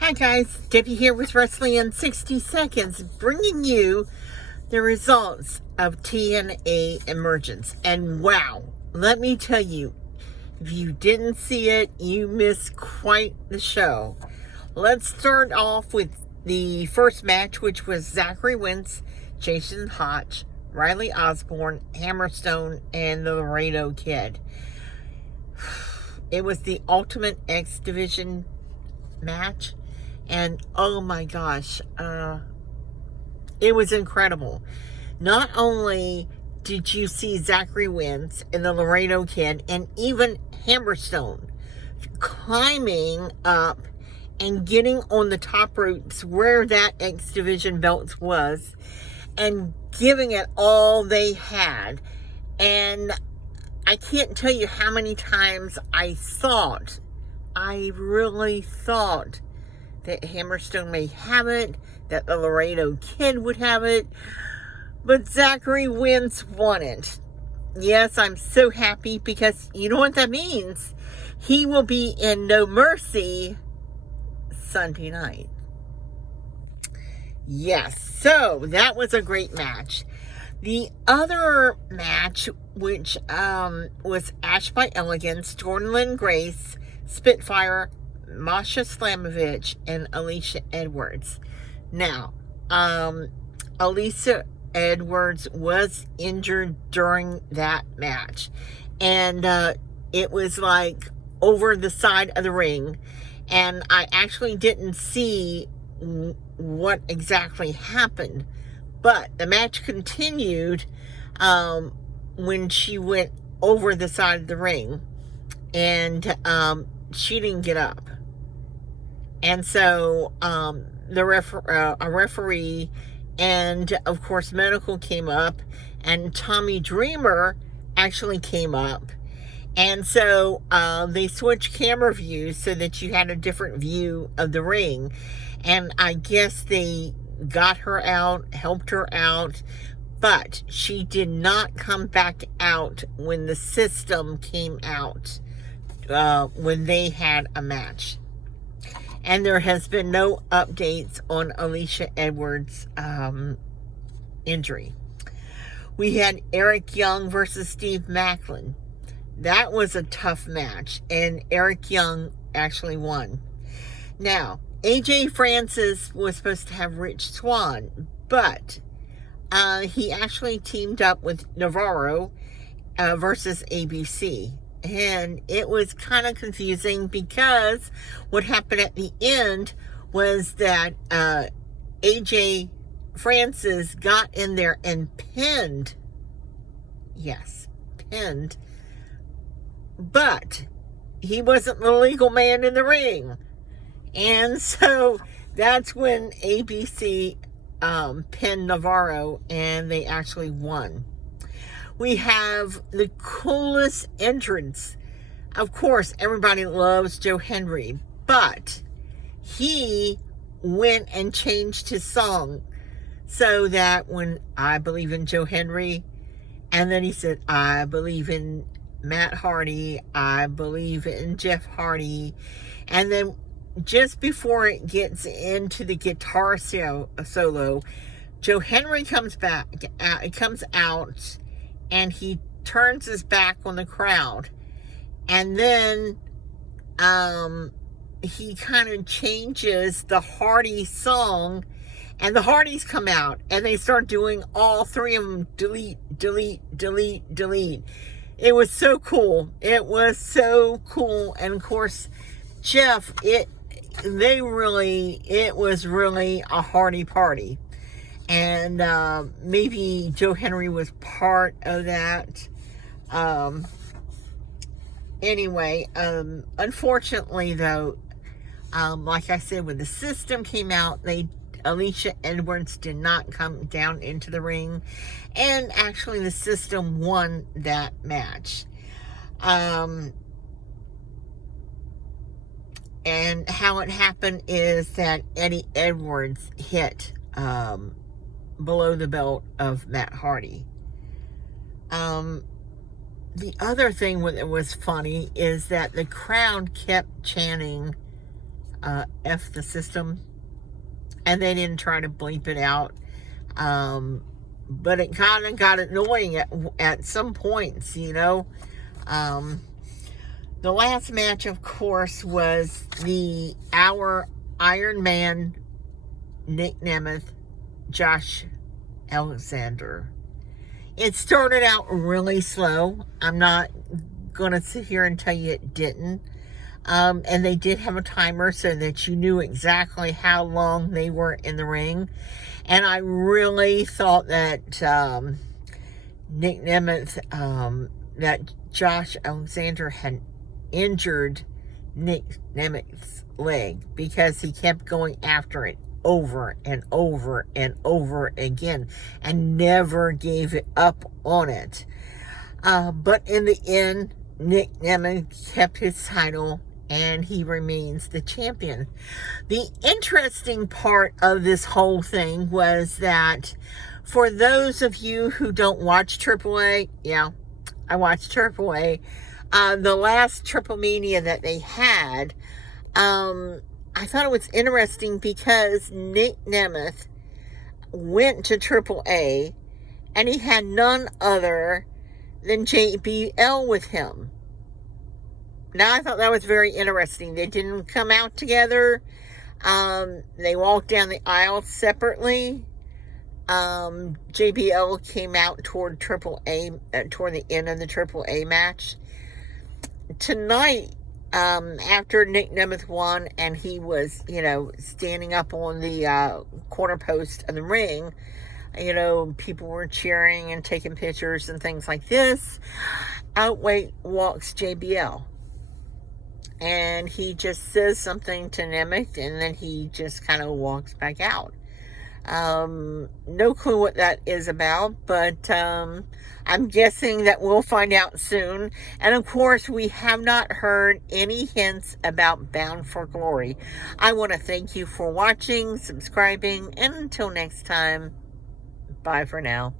Hi guys, Debbie here with Wrestling in 60 Seconds, bringing you the results of TNA Emergence. And wow, let me tell you, if you didn't see it, you missed quite the show. Let's start off with the first match, which was Zachary Wentz, Jason Hotch, Riley Osborne, Hammerstone, and the Laredo Kid. It was the Ultimate X Division match. And oh my gosh, it was incredible. Not only did you see Zachary Wentz and the Laredo Kid and even Hammerstone climbing up and getting on the top ropes where that X Division belt was and giving it all they had. And I can't tell you how many times I really thought that Hammerstone may have it, that the Laredo Kid would have it, but Zachary Wentz won it. Yes, I'm so happy because you know what that means? He will be in No Mercy Sunday night. Yes, so that was a great match. The other match, which was Ash by Elegance, Jordan Lynn Grace, Spitfire, Masha Slamovich, and Alicia Edwards. Now, Alicia Edwards was injured during that match, and it was like over the side of the ring, and I actually didn't see what exactly happened, but the match continued when she went over the side of the ring, and she didn't get up. And so a referee and, of course, medical came up, and Tommy Dreamer actually came up. And so they switched camera views so that you had a different view of the ring. And I guess they got her out, helped her out, but she did not come back out when the system came out, when they had a match. And there has been no updates on Alicia Edwards' injury. We had Eric Young versus Steve Macklin. That was a tough match, and Eric Young actually won. Now, AJ Francis was supposed to have Rich Swann, but he actually teamed up with Navarro versus ABC. And it was kind of confusing because what happened at the end was that AJ Francis got in there and pinned, but he wasn't the legal man in the ring. And so that's when ABC pinned Navarro, and they actually won. We have the coolest entrance. Of course, everybody loves Joe Henry, but he went and changed his song so that when I believe in Joe Henry, and then he said, I believe in Matt Hardy, I believe in Jeff Hardy, and then just before it gets into the guitar solo, Joe Henry comes out, and he turns his back on the crowd, and then he kind of changes the Hardy song, and the Hardys come out, and they start doing all three of them, delete, delete, delete, delete. It was so cool. It was so cool. And of course, Jeff, it was really a Hardy party. And maybe Joe Henry was part of that. Anyway, unfortunately, though, like I said, when the system came out, Alicia Edwards did not come down into the ring. And actually, the system won that match. And how it happened is that Eddie Edwards hit below the belt of Matt Hardy. The other thing that was funny is that the crowd kept chanting F the system. And they didn't try to bleep it out. But it kind of got annoying at some points, you know. The last match, of course, was our Iron Man, Nick Nemeth, Josh Alexander. It started out really slow. I'm not going to sit here and tell you it didn't. And they did have a timer so that you knew exactly how long they were in the ring. And I really thought that Nick Nemeth, that Josh Alexander had injured Nick Nemeth's leg because he kept going after it over and over and over again and never gave it up on it. But in the end, Nick Nemeth kept his title and he remains the champion. The interesting part of this whole thing was that for those of you who don't watch AAA, yeah, I watched AAA. The last Triple Mania that they had, I thought it was interesting because Nick Nemeth went to AAA and he had none other than JBL with him. Now, I thought that was very interesting. They didn't come out together. They walked down the aisle separately. JBL came out toward AAA, toward the end of the AAA match. Tonight, after Nick Nemeth won and he was, standing up on the corner post of the ring, people were cheering and taking pictures and things like this. Out walks JBL. And he just says something to Nemeth, and then he just kind of walks back out. No clue what that is about, but I'm guessing that we'll find out soon. And of course, we have not heard any hints about Bound for Glory. I want to thank you for watching, subscribing, and until next time, bye for now.